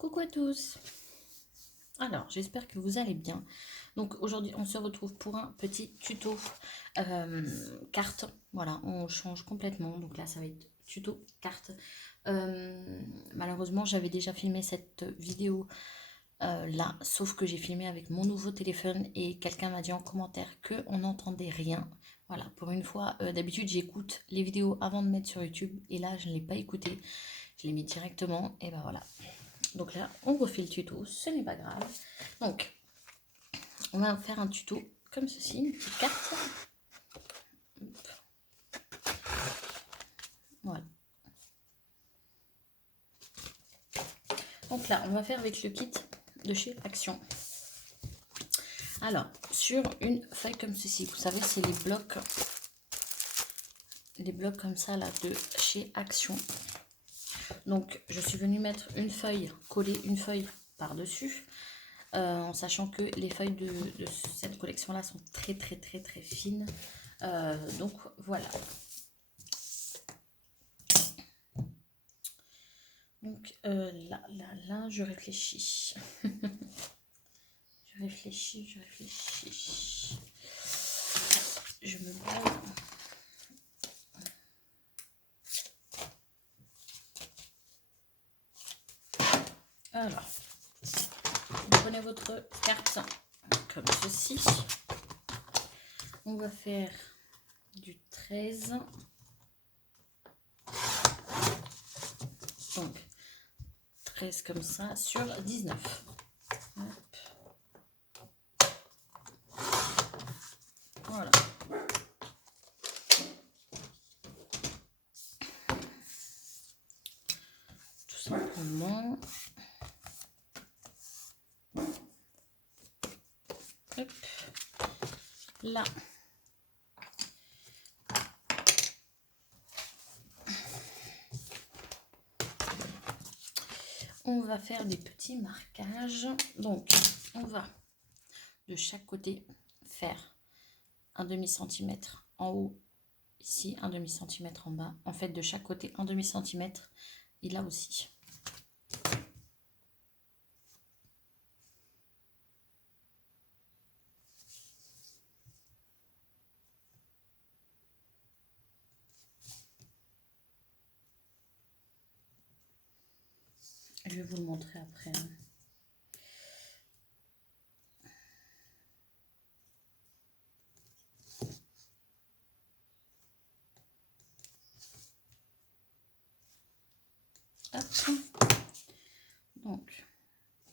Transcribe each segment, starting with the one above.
Coucou à tous. Alors, j'espère que vous allez bien. Donc aujourd'hui, on se retrouve pour un petit tuto carte. Voilà, on change complètement. Donc là, ça va être tuto carte. Malheureusement, j'avais déjà filmé cette vidéo là, sauf que j'ai filmé avec mon nouveau téléphone et quelqu'un m'a dit en commentaire que on n'entendait rien. Voilà, pour une fois, d'habitude, j'écoute les vidéos avant de mettre sur YouTube et là, je ne l'ai pas écouté. Je l'ai mis directement et ben voilà. Donc là, on refait le tuto, ce n'est pas grave. Donc, on va faire un tuto comme ceci, une petite carte. Hop. Voilà. Donc là, on va faire avec le kit de chez Action. Alors, sur une feuille comme ceci, vous savez, c'est les blocs comme ça là de chez Action. Donc, je suis venue mettre une feuille, coller une feuille par-dessus. En sachant que les feuilles de cette collection là sont très fines, donc voilà. Donc là je réfléchis. je réfléchis, je me bats. Alors, vous prenez votre carte comme ceci. On va faire du 13. Donc, 13 comme ça sur 19. Hop. Voilà. Tout simplement. Hop. Là. On va faire des petits marquages. Donc, on va de chaque côté faire un demi-centimètre en haut, ici un demi-centimètre en bas. En fait, de chaque côté un demi-centimètre et là aussi. Je vais vous le montrer après. Hop. Donc,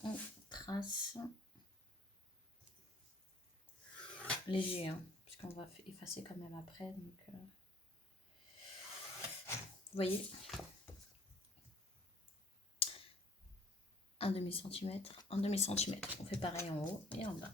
on trace léger, hein, puisqu'on va effacer quand même après. Donc, vous voyez, un demi-centimètre, un demi-centimètre. On fait pareil en haut et en bas.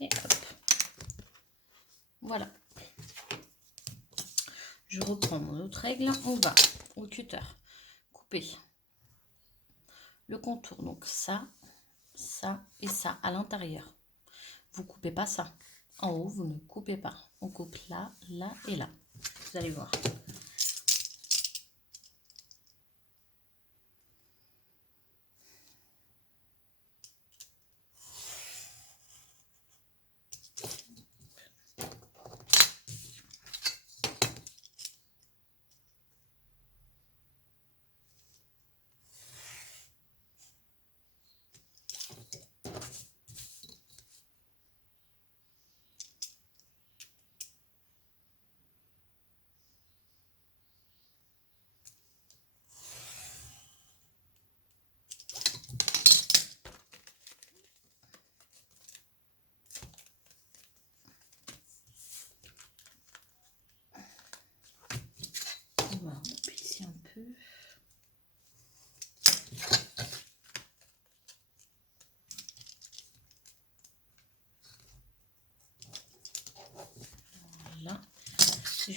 Et hop. Voilà. Je reprends mon autre règle. On va au cutter couper le contour. Donc ça et ça à l'intérieur. Vous coupez pas ça. En haut, vous ne coupez pas. On coupe là, là et là. Vous allez voir.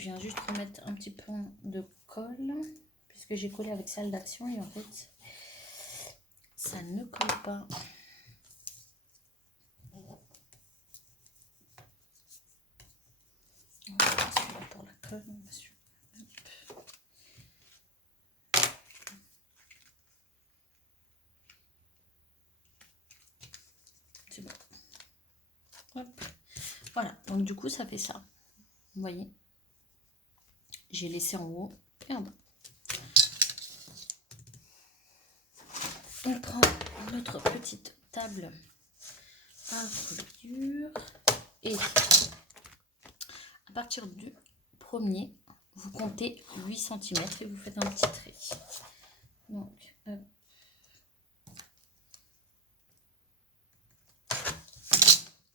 viens juste remettre un petit peu de colle, puisque j'ai collé avec salle d'action et en fait, ça ne colle pas. Pour la colle, monsieur. C'est bon. Hop. Voilà, donc du coup, ça fait ça. Vous voyez, j'ai laissé en haut et en bas. On prend notre petite table à reliure et à partir du premier, vous comptez 8 cm et vous faites un petit trait. Donc, hop.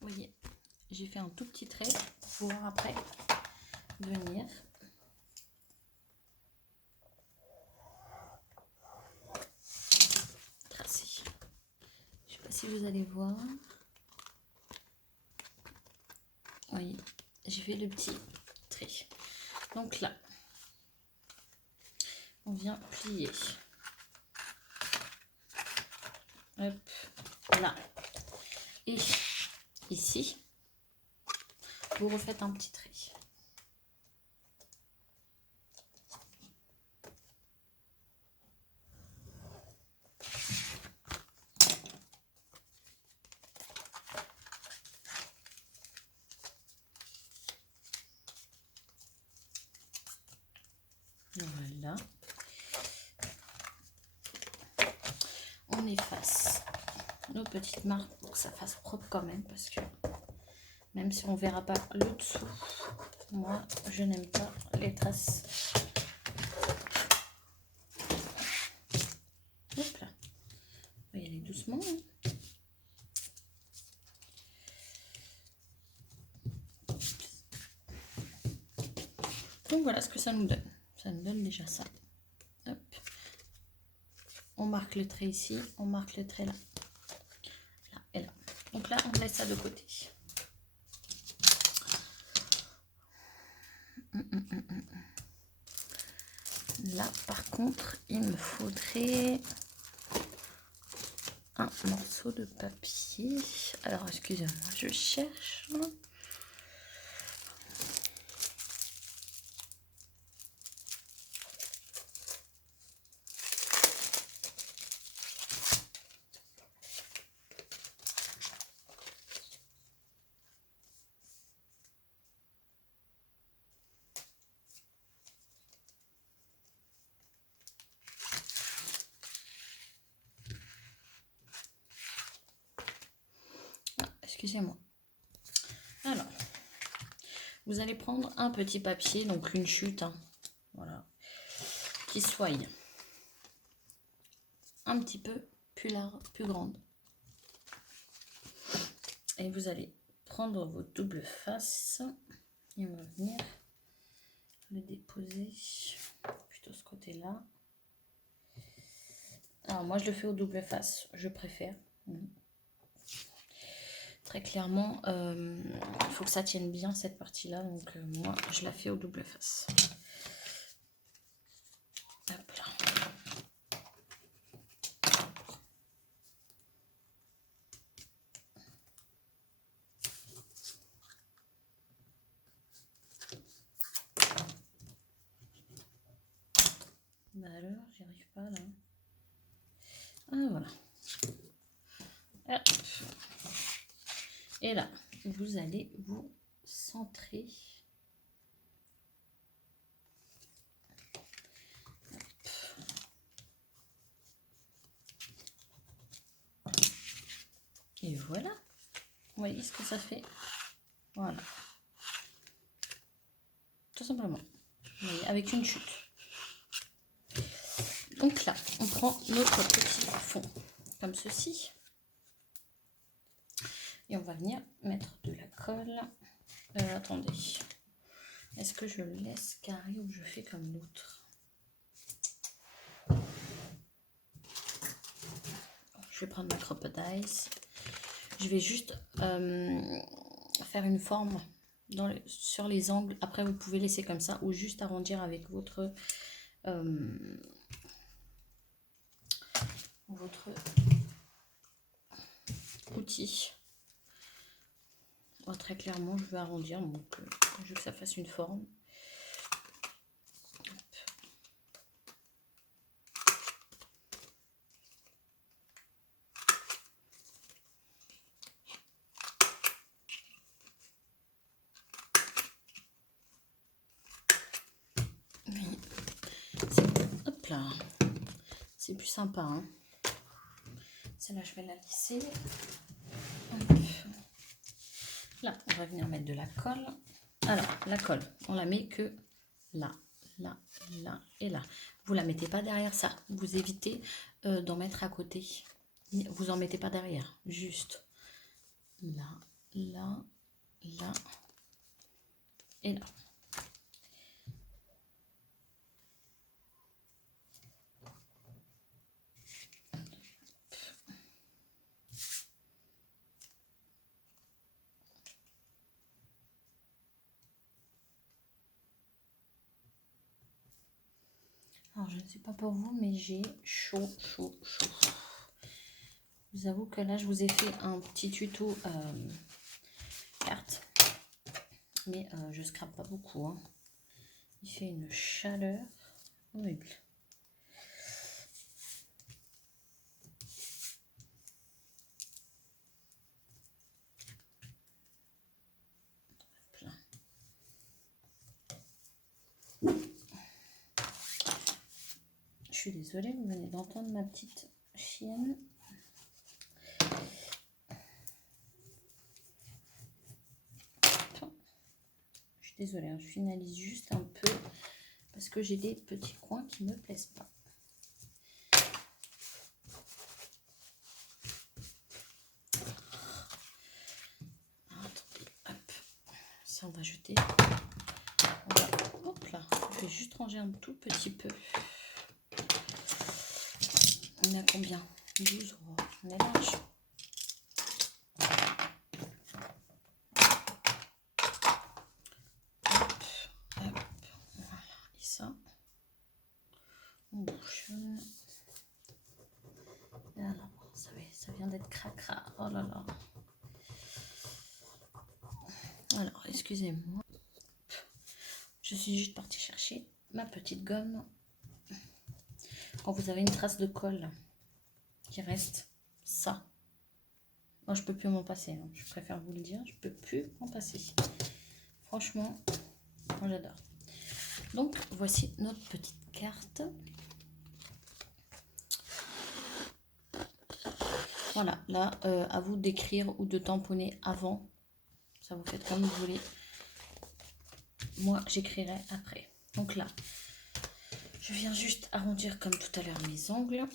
Vous voyez, j'ai fait un tout petit trait pour pouvoir après venir tracer. Je ne sais pas si vous allez voir. Vous voyez, j'ai fait le petit trait. Donc là, on vient plier. Hop, là. Et ici, vous refaites un petit trait. Voilà. On efface nos petites marques pour que ça fasse propre quand même, parce que même si on verra pas le dessous, moi je n'aime pas les traces. Hop là, on va y aller doucement. Donc voilà ce que ça nous donne. Ça nous donne déjà ça. Hop. On marque le trait ici, on marque le trait là. Là et là. Donc là, on laisse ça de côté. Là, par contre, il me faudrait un morceau de papier. Alors, excusez-moi, je cherche. Excusez-moi. Alors, vous allez prendre un petit papier, donc une chute, hein, voilà, qui soit un petit peu plus large, plus grande. Et vous allez prendre vos doubles faces et on va venir le déposer plutôt ce côté-là. Alors moi je le fais au double face, je préfère. Très clairement, il faut que ça tienne bien cette partie-là, donc moi je la fais au double face. Hop là. Bah alors, j'y arrive pas là. Ah voilà. Hop. Et là, vous allez vous centrer. Et voilà. Vous voyez ce que ça fait? Voilà. Tout simplement. Vous voyez, avec une chute. Donc là, on prend notre petit fond, comme ceci. Et on va venir mettre de la colle. Attendez. Est-ce que je le laisse carré ou je fais comme l'autre? Je vais prendre ma crop dice. Je vais juste faire une forme sur les angles. Après, vous pouvez laisser comme ça ou juste arrondir avec votre outil. Oh, très clairement, je veux arrondir, donc je veux que ça fasse une forme. Hop là, c'est plus sympa. Hein. Celle-là, je vais la lisser. Hop. Là, on va venir mettre de la colle. Alors, la colle, on la met que là, là, là et là. Vous la mettez pas derrière ça. Vous évitez d'en mettre à côté. Vous en mettez pas derrière. Juste là, là, là et là. Alors, je ne sais pas pour vous, mais j'ai chaud, chaud, chaud. Je vous avoue que là, je vous ai fait un petit tuto carte. Mais je scrape pas beaucoup. Hein. Il fait une chaleur horrible. Je suis désolée, vous venez d'entendre ma petite chienne. Je suis désolée, hein, je finalise juste un peu parce que j'ai des petits coins qui ne me plaisent pas. Attendez, hop, ça on va jeter. On va, hop là, je vais juste ranger un tout petit peu. On est à combien? 12 euros. On est large. Hop, voilà. Et ça, on bouchonne. Et alors, ça vient d'être cracra. Oh là là. Alors, excusez-moi. Je suis juste partie chercher ma petite gomme. Quand vous avez une trace de colle qui reste, ça. Moi, je peux plus m'en passer. Hein. Je préfère vous le dire, je peux plus m'en passer. Franchement, moi j'adore. Donc, voici notre petite carte. Voilà, là, à vous d'écrire ou de tamponner avant. Ça vous fait comme vous voulez. Moi, j'écrirai après. Donc là, je viens juste arrondir comme tout à l'heure mes angles.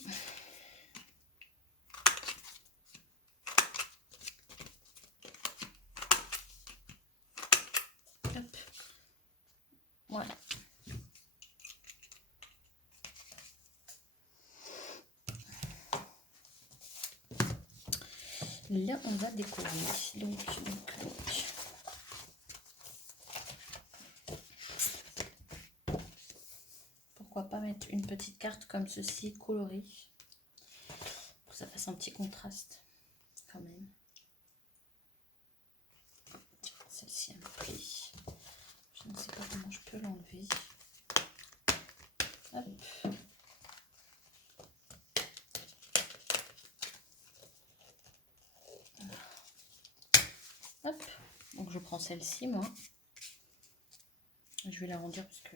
Hop. Voilà. Là, on va décorer. Donc. Pourquoi pas mettre une petite carte comme ceci, colorée, pour que ça fasse un petit contraste, quand même. Celle-ci, elle me plaît. Je ne sais pas comment je peux l'enlever. Hop. Hop. Donc, je prends celle-ci, moi. Je vais l'arrondir parce que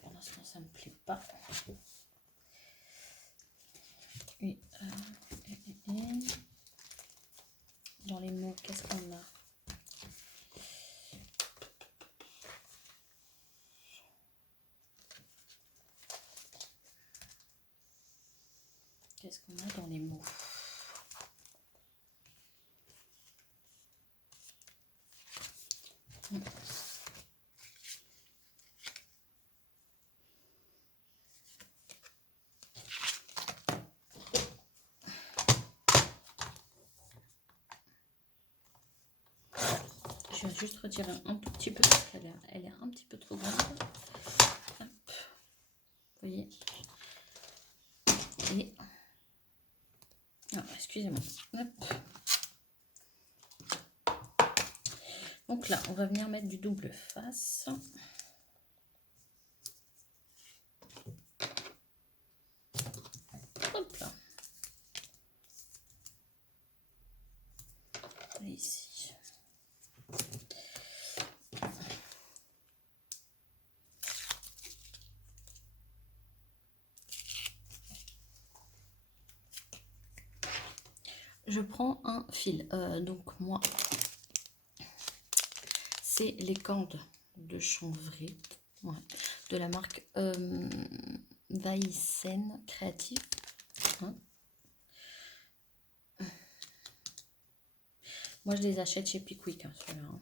pour l'instant, ça ne me plaît pas. Et dans les mots, qu'est-ce qu'on a? Qu'est-ce qu'on a dans les mots? Je juste retirer un tout petit peu parce qu'elle elle est un petit peu trop grande. Hop. Vous voyez. Et... Ah, excusez-moi. Hop. Donc là, on va venir mettre du double face. Hop là. Et ici. Je prends un fil. Donc moi, c'est les cordes de chanvre, ouais, de la marque Vaisen Créative. Hein. Moi, je les achète chez Pickwick, hein, ceux-là. Hein.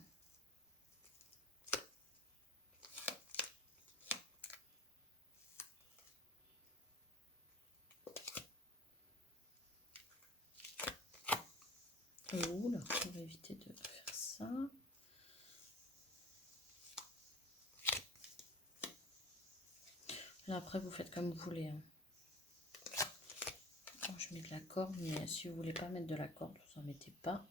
Et oula, on va éviter de faire ça. Là, après, vous faites comme vous voulez. Hein. Bon, je mets de la corde, mais si vous voulez pas mettre de la corde, vous en mettez pas.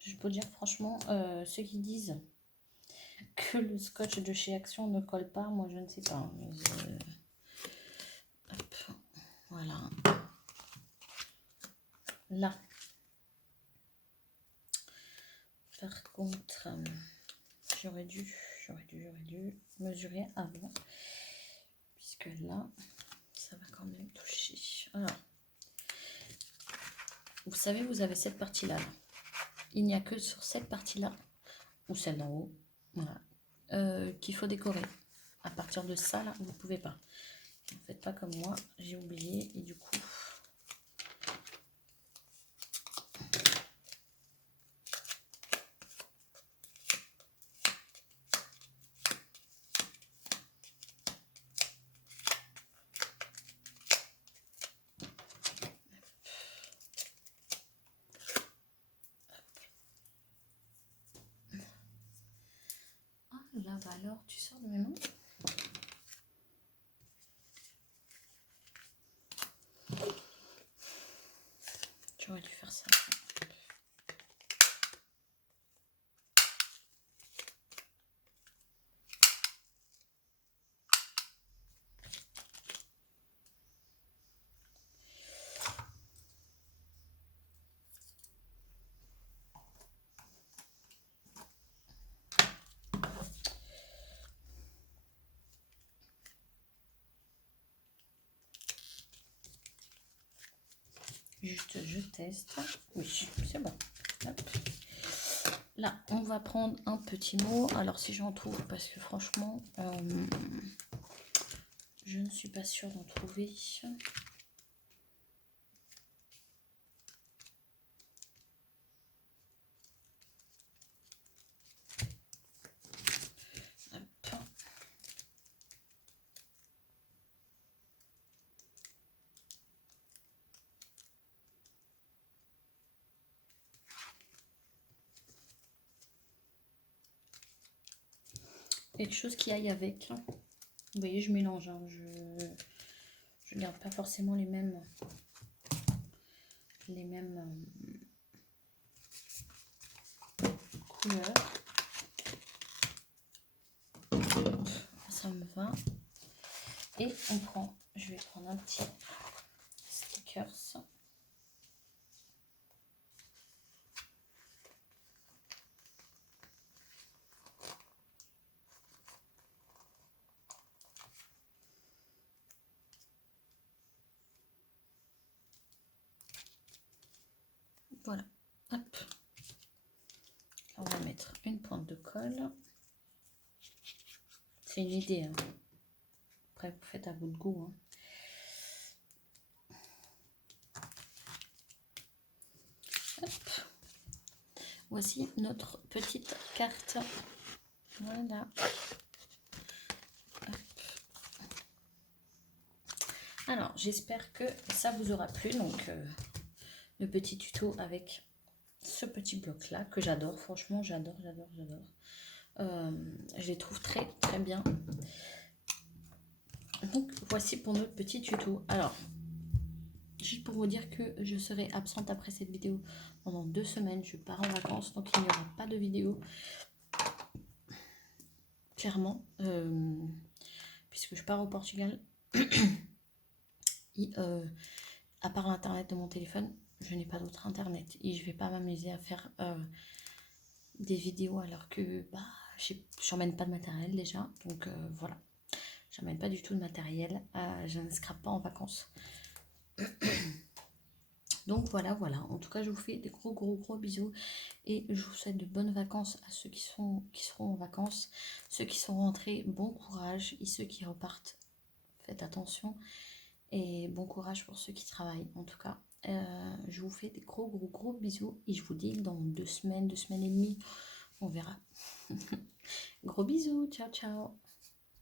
Je peux dire franchement, ceux qui disent que le scotch de chez Action ne colle pas, moi je ne sais pas. Mais hop, voilà. Là. Par contre, j'aurais dû mesurer avant. Puisque là, ça va quand même toucher. Alors, vous savez, vous avez cette partie-là. Là. Il n'y a que sur cette partie-là, ou celle d'en haut, voilà, qu'il faut décorer. À partir de ça, là, vous ne pouvez pas. Ne faites pas comme moi, j'ai oublié et du coup... Ah là, bah alors, tu sors de mes mains. J'aurais dû faire ça. Juste, je teste. Oui, c'est bon. Hop. Là, on va prendre un petit mot. Alors, si j'en trouve, parce que franchement, je ne suis pas sûre d'en trouver. Hop. Quelque chose qui aille avec. Vous voyez, je mélange. Hein. Je garde pas forcément les mêmes couleurs. Ça me va. Et on prend, je vais prendre un petit stickers. Voilà, hop. On va mettre une pointe de colle. C'est une idée. Hein. Après, vous faites à votre goût. Hein. Hop. Voici notre petite carte. Voilà. Hop. Alors, j'espère que ça vous aura plu. Donc, le petit tuto avec ce petit bloc là que j'adore, franchement j'adore. Je les trouve très très bien. Donc voici pour notre petit tuto. Alors, juste pour vous dire que je serai absente après cette vidéo pendant 2 semaines, je pars en vacances, donc il n'y aura pas de vidéo, clairement, puisque je pars au Portugal. Et, à part l'internet de mon téléphone, je n'ai pas d'autre internet et je vais pas m'amuser à faire des vidéos alors que bah, je n'emmène pas de matériel déjà, donc voilà, j'emmène pas du tout de matériel, je ne scrape pas en vacances. Donc voilà, en tout cas je vous fais des gros bisous et je vous souhaite de bonnes vacances à ceux qui seront en vacances, ceux qui sont rentrés, bon courage, et ceux qui repartent, faites attention et bon courage pour ceux qui travaillent. En tout cas, je vous fais des gros bisous et je vous dis dans 2 semaines, 2 semaines et demie, on verra. Gros bisous, ciao ciao.